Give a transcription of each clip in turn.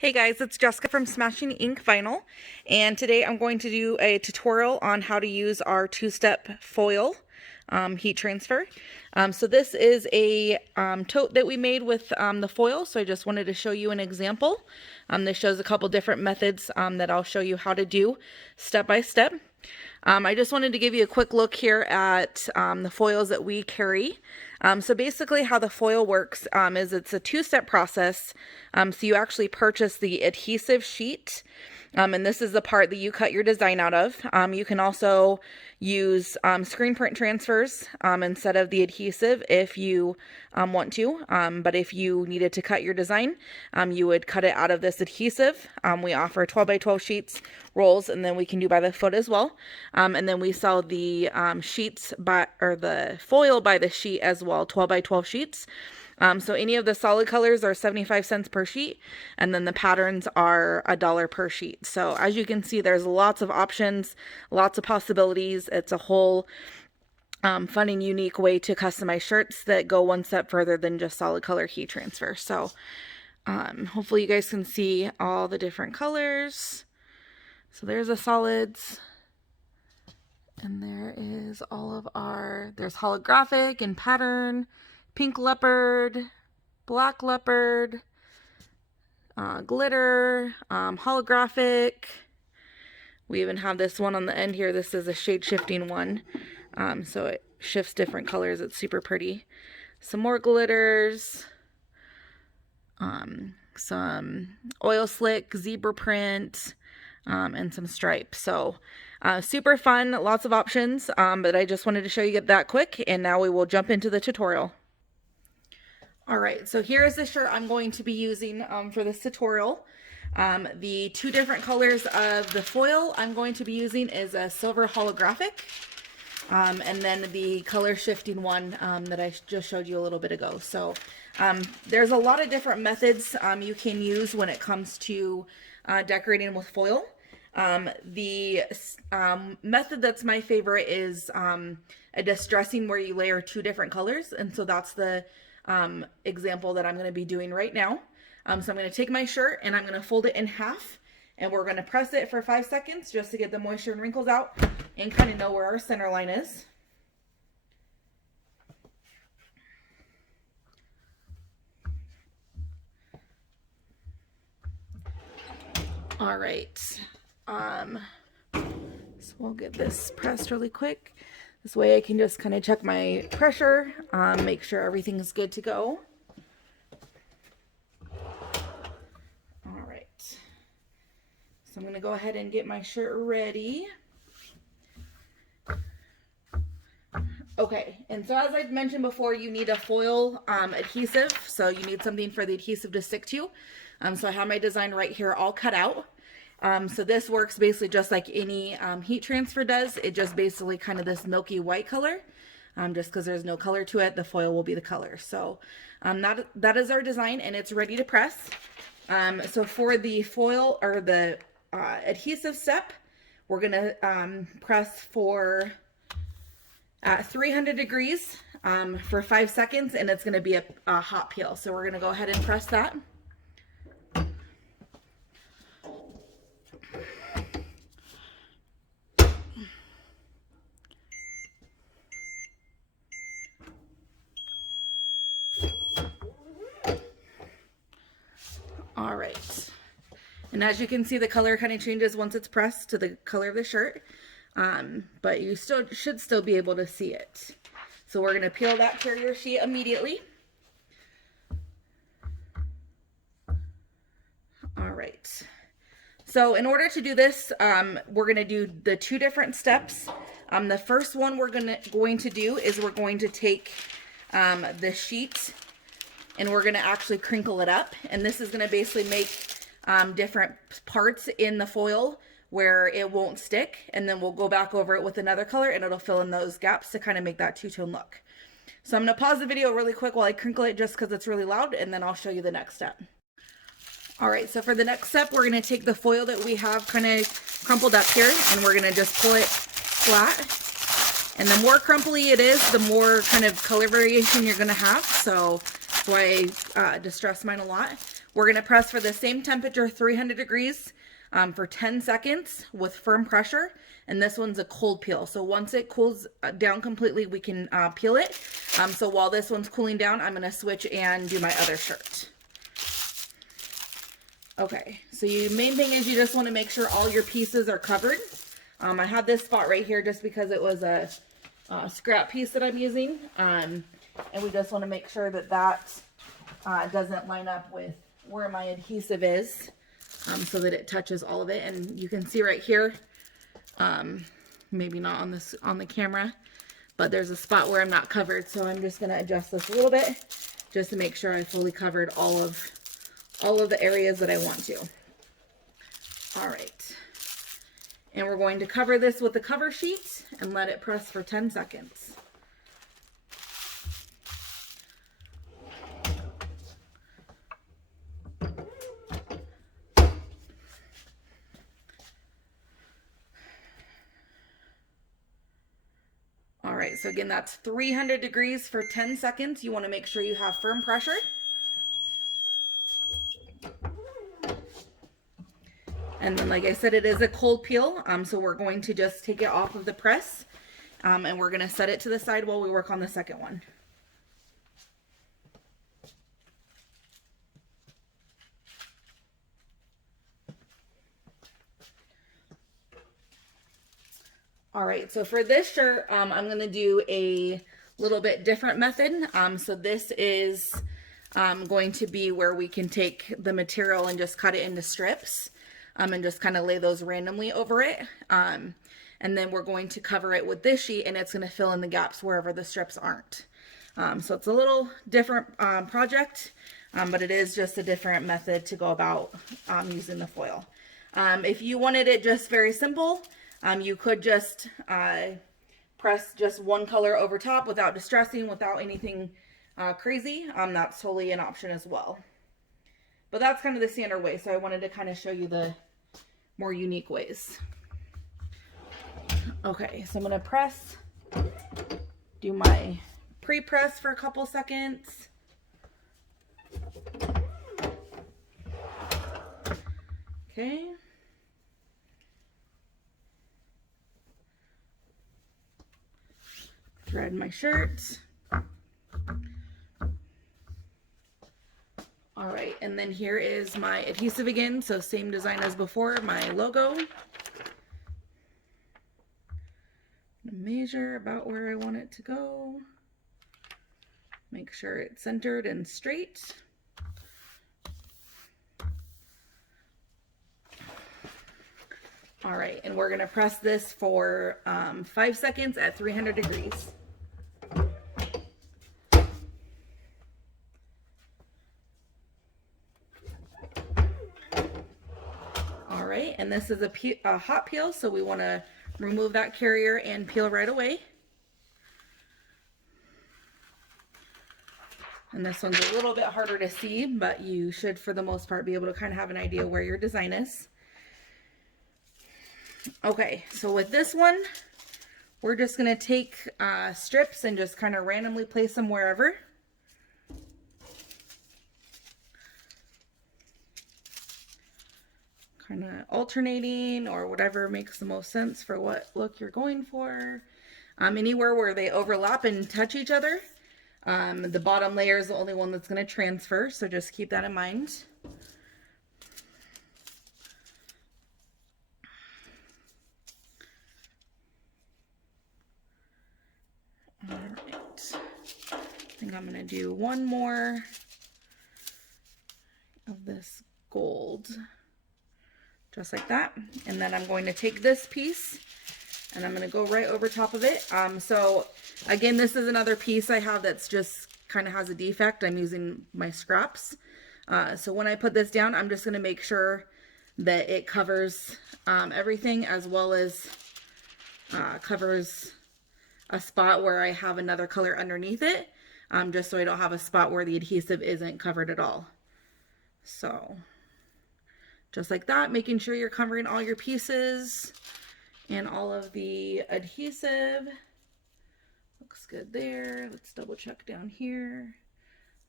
Hey guys, it's Jessica from Smashing Ink Vinyl, and today I'm going to do a tutorial on how to use our two-step foil heat transfer. So this is a tote that we made with the foil, so I just wanted to show you an example. This shows a couple different methods that I'll show you how to do step by step. I just wanted to give you a quick look here at the foils that we carry. So basically how the foil works is it's a two-step process. So you actually purchase the adhesive sheet, and this is the part that you cut your design out of. You can also use screen print transfers instead of the adhesive if you want to. But if you needed to cut your design, you would cut it out of this adhesive. We offer 12 by 12 sheets, rolls, and then we can do by the foot as well. And then we sell the sheets or the foil by the sheet as well, 12 by 12 sheets. So any of the solid colors are 75 cents per sheet, and then the patterns are $1 per sheet. So as you can see, there's lots of options, lots of possibilities. It's a whole fun and unique way to customize shirts that go one step further than just solid color heat transfer. So hopefully you guys can see all the different colors. So there's the solids. And there is all of there's holographic and pattern, pink leopard, black leopard, glitter, holographic. We even have this one on the end here. This is a shade shifting one. So it shifts different colors. It's super pretty. Some more glitters, some oil slick, zebra print, and some stripes. So super fun, lots of options, but I just wanted to show you that quick, and now we will jump into the tutorial. All right, so here is the shirt I'm going to be using for this tutorial. The two different colors of the foil I'm going to be using is a silver holographic, and then the color shifting one that I just showed you a little bit ago. So there's a lot of different methods you can use when it comes to decorating with foil. The method that's my favorite is a distressing where you layer two different colors, and so that's the example that I'm going to be doing right now. So I'm going to take my shirt and I'm going to fold it in half, and we're going to press it for 5 seconds just to get the moisture and wrinkles out and kind of know where our center line is. All right. So we'll get this pressed really quick. This way I can just kind of check my pressure, make sure everything is good to go. All right. So I'm going to go ahead and get my shirt ready. Okay, and so as I mentioned before, you need a foil adhesive, so you need something for the adhesive to stick to. So I have my design right here all cut out. So this works basically just like any heat transfer does. It just basically kind of this milky white color. Just because there's no color to it, the foil will be the color. So that is our design, and it's ready to press. So for the foil or the adhesive step, we're going to press for at 300 degrees for 5 seconds, and it's going to be a hot peel. So we're going to go ahead and press that. All right, and as you can see, the color kind of changes once it's pressed to the color of the shirt, but you should still be able to see it. So we're going to peel that carrier sheet immediately. All right, so in order to do this, we're going to do the two different steps. The first one we're going to do is we're going to take the sheet, and we're going to actually crinkle it up, and this is going to basically make different parts in the foil where it won't stick, and then we'll go back over it with another color and it'll fill in those gaps to kind of make that two-tone look. So I'm going to pause the video really quick while I crinkle it just because it's really loud, and then I'll show you the next step. All right, so for the next step, we're going to take the foil that we have kind of crumpled up here, and we're going to just pull it flat. And the more crumply it is, the more kind of color variation you're going to have. So that's why I distress mine a lot. We're going to press for the same temperature, 300 degrees, for 10 seconds with firm pressure. And this one's a cold peel. So once it cools down completely, we can peel it. So while this one's cooling down, I'm going to switch and do my other shirt. Okay, so the main thing is you just want to make sure all your pieces are covered. I have this spot right here just because it was a scrap piece that I'm using. And we just want to make sure that that doesn't line up with where my adhesive is, so that it touches all of it. And you can see right here, maybe not on the camera, but there's a spot where I'm not covered. So I'm just going to adjust this a little bit just to make sure I fully covered all of the areas that I want to. All right. And we're going to cover this with a cover sheet and let it press for 10 seconds. All right, so again, that's 300 degrees for 10 seconds. You want to make sure you have firm pressure. And then, like I said, it is a cold peel, so we're going to just take it off of the press, and we're going to set it to the side while we work on the second one. All right, so for this shirt, I'm going to do a little bit different method. So this is going to be where we can take the material and just cut it into strips. And just kind of lay those randomly over it. And then we're going to cover it with this sheet, and it's going to fill in the gaps wherever the strips aren't. So it's a little different project, but it is just a different method to go about using the foil. If you wanted it just very simple, you could just press just one color over top without distressing, without anything crazy. That's totally an option as well. But that's kind of the standard way, so I wanted to kind of show you the more unique ways. Okay, so I'm going to press, do my pre-press for a couple seconds. Okay. Thread my shirt. All right, and then here is my adhesive again, so same design as before, my logo. Measure about where I want it to go. Make sure it's centered and straight. All right, and we're gonna press this for 5 seconds at 300 degrees. And this is a hot peel, so we want to remove that carrier and peel right away. And this one's a little bit harder to see, but you should, for the most part, be able to kind of have an idea where your design is. Okay, so with this one, we're just going to take strips and just kind of randomly place them wherever. Kind of alternating or whatever makes the most sense for what look you're going for. Anywhere where they overlap and touch each other, the bottom layer is the only one that's going to transfer, so just keep that in mind. All right, I think I'm going to do one more of this gold. Just like that. And then I'm going to take this piece and I'm going to go right over top of it. So again, this is another piece I have that's just kind of has a defect. I'm using my scraps. So when I put this down, I'm just going to make sure that it covers everything, as well as covers a spot where I have another color underneath it, just so I don't have a spot where the adhesive isn't covered at all. So just like that, making sure you're covering all your pieces and all of the adhesive. Looks good there. Let's double check down here.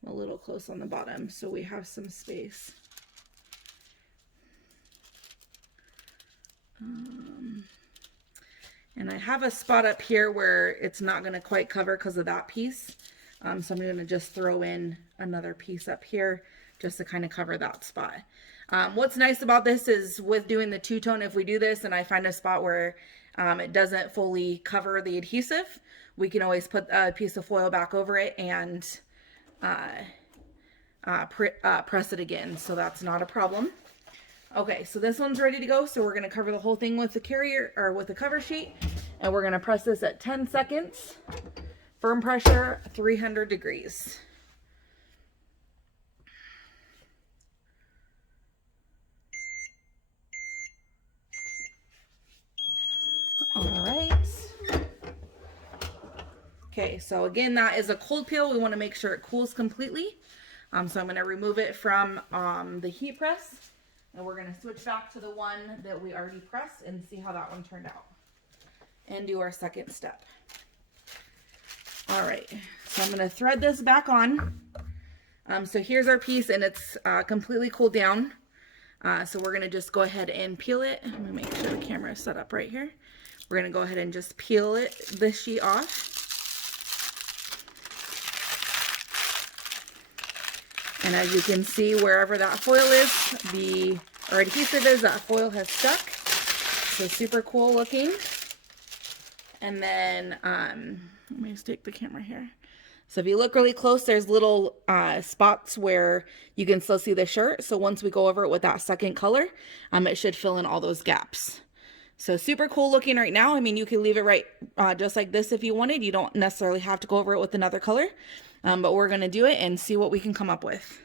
a little close on the bottom so we have some space. And I have a spot up here where it's not going to quite cover because of that piece. So I'm going to just throw in another piece up here just to kind of cover that spot. What's nice about this is with doing the two-tone, if we do this and I find a spot where it doesn't fully cover the adhesive, we can always put a piece of foil back over it and press it again. So that's not a problem. Okay, so this one's ready to go. So we're going to cover the whole thing with the carrier or with the cover sheet, and we're going to press this at 10 seconds. Firm pressure, 300 degrees. All right. Okay, so again, that is a cold peel. We want to make sure it cools completely. So I'm going to remove it from the heat press. And we're going to switch back to the one that we already pressed and see how that one turned out. And do our second step. All right, so I'm going to thread this back on. So here's our piece, and it's completely cooled down. So we're going to just go ahead and peel it. I'm going to make sure the camera is set up right here. We're going to go ahead and just peel this sheet off. And as you can see, wherever that foil is, our adhesive is, that foil has stuck. So super cool looking. And then, let me just take the camera here. So if you look really close, there's little spots where you can still see the shirt. So once we go over it with that second color, it should fill in all those gaps. So super cool looking right now. I mean, you can leave it right just like this if you wanted. You don't necessarily have to go over it with another color. But we're going to do it and see what we can come up with.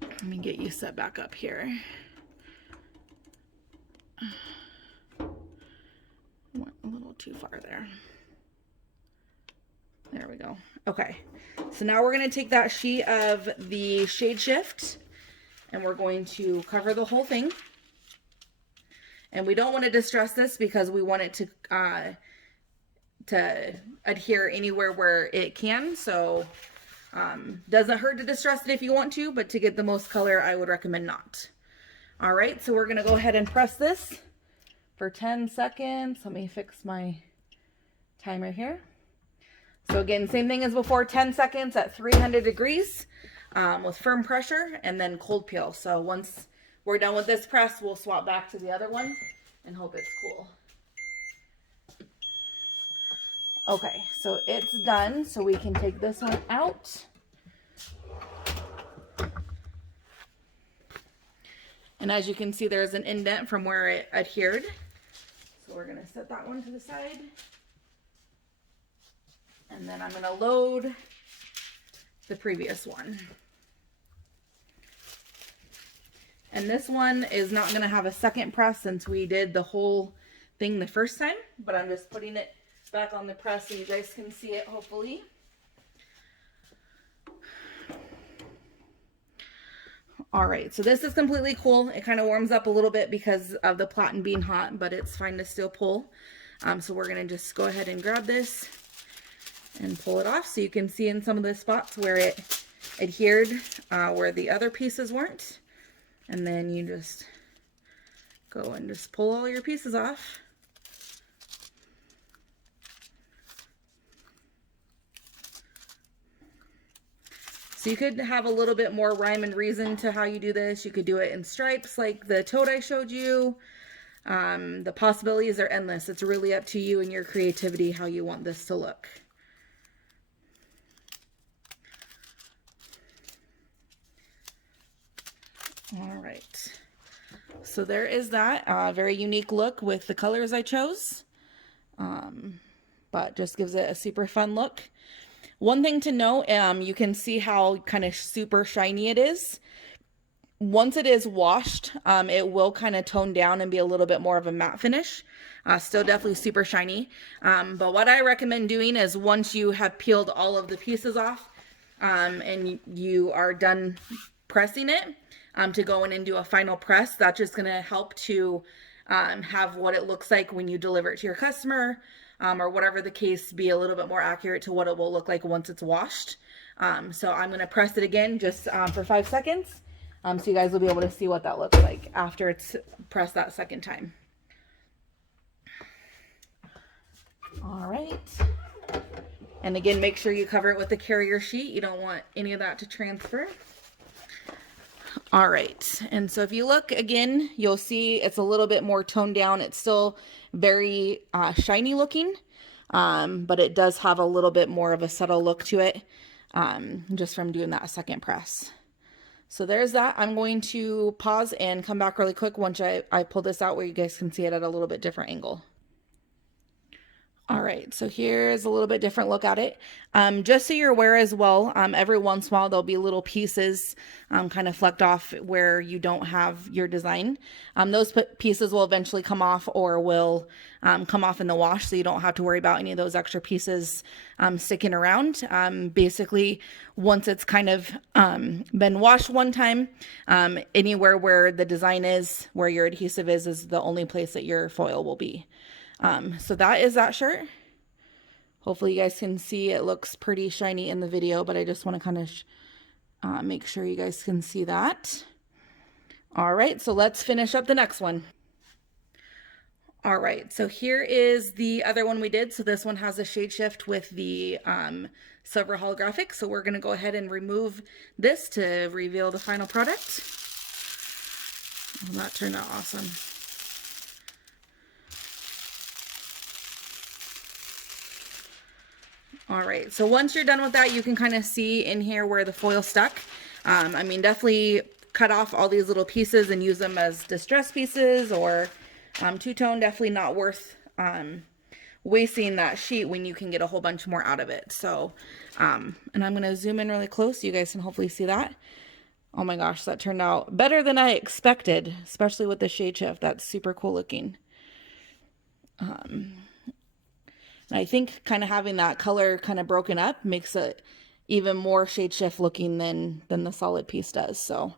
Let me get you set back up here. Went a little too far there. There we go. Okay. So now we're going to take that sheet of the Shade Shift and we're going to cover the whole thing. And we don't want to distress this because we want it to adhere anywhere where it can. So doesn't hurt to distress it if you want to, but to get the most color, I would recommend not. All right, so we're going to go ahead and press this for 10 seconds. Let me fix my timer here. So again, same thing as before, 10 seconds at 300 degrees with firm pressure and then cold peel. So once we're done with this press, we'll swap back to the other one and hope it's cool. Okay, so it's done. So we can take this one out. And as you can see, there's an indent from where it adhered. So we're going to set that one to the side. And then I'm going to load the previous one. And this one is not going to have a second press since we did the whole thing the first time. But I'm just putting it back on the press so you guys can see it, hopefully. All right, so this is completely cool. It kind of warms up a little bit because of the platen being hot, but it's fine to still pull. So we're going to just go ahead and grab this and pull it off so you can see in some of the spots where it adhered where the other pieces weren't. And then you just go and just pull all your pieces off. So you could have a little bit more rhyme and reason to how you do this. You could do it in stripes like the tote I showed you. The possibilities are endless. It's really up to you and your creativity how you want this to look. All right. So there is that very unique look with the colors I chose. But just gives it a super fun look. One thing to note, you can see how kind of super shiny it is. Once it is washed, it will kind of tone down and be a little bit more of a matte finish. Still definitely super shiny. But what I recommend doing is once you have peeled all of the pieces off and you are done pressing it, to go in and do a final press. That's just going to help to have what it looks like when you deliver it to your customer. Or whatever the case, be a little bit more accurate to what it will look like once it's washed. So I'm going to press it again just for 5 seconds. So you guys will be able to see what that looks like after it's pressed that second time. All right. And again, make sure you cover it with the carrier sheet. You don't want any of that to transfer. All right. And so if you look again, you'll see it's a little bit more toned down. It's still very shiny looking, but it does have a little bit more of a subtle look to it, just from doing that second press. So there's that. I'm going to pause and come back really quick once I pull this out where you guys can see it at a little bit different angle. All right, so here's a little bit different look at it. Just so you're aware as well, every once in a while there'll be little pieces kind of flecked off where you don't have your design. Those pieces will eventually come off or will come off in the wash, so you don't have to worry about any of those extra pieces sticking around. Basically, once it's kind of been washed one time, anywhere where the design is, where your adhesive is the only place that your foil will be. So that is that shirt. Hopefully you guys can see it looks pretty shiny in the video, but I just want to kind of make sure you guys can see that. All right, so let's finish up the next one. All right, so here is the other one we did. So this one has a shade shift with the silver holographic. So we're going to go ahead and remove this to reveal the final product. Well, that turned out awesome. All right, so once you're done with that, you can kind of see in here where the foil stuck. I mean, definitely cut off all these little pieces and use them as distress pieces or two-tone. Definitely not worth wasting that sheet when you can get a whole bunch more out of it. So, and I'm going to zoom in really close so you guys can hopefully see that. Oh my gosh, that turned out better than I expected, especially with the shade shift. That's super cool looking. I think kind of having that color kind of broken up makes it even more shade shift looking than the solid piece does. So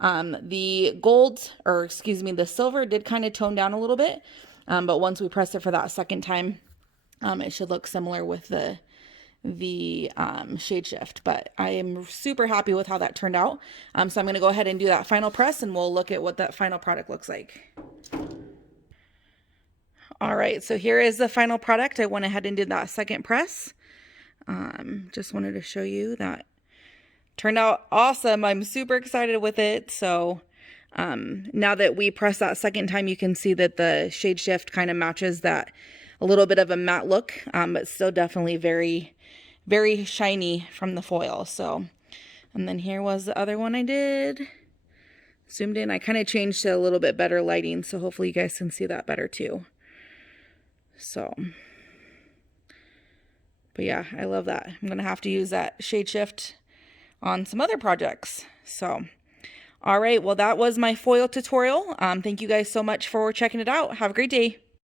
the gold, or excuse me, the silver did kind of tone down a little bit. But once we press it for that second time, it should look similar with the shade shift. But I am super happy with how that turned out. So I'm going to go ahead and do that final press and we'll look at what that final product looks like. All right, so here is the final product. I went ahead and did that second press. Just wanted to show you that turned out awesome. I'm super excited with it. So now that we press that second time, you can see that the shade shift kind of matches that a little bit of a matte look, but still definitely very, very shiny from the foil. So, and then here was the other one I did. Zoomed in. I kind of changed to a little bit better lighting, so hopefully you guys can see that better too. So, but yeah, I love that. I'm going to have to use that shade shift on some other projects. So, all right. Well, that was my foil tutorial. Thank you guys so much for checking it out. Have a great day.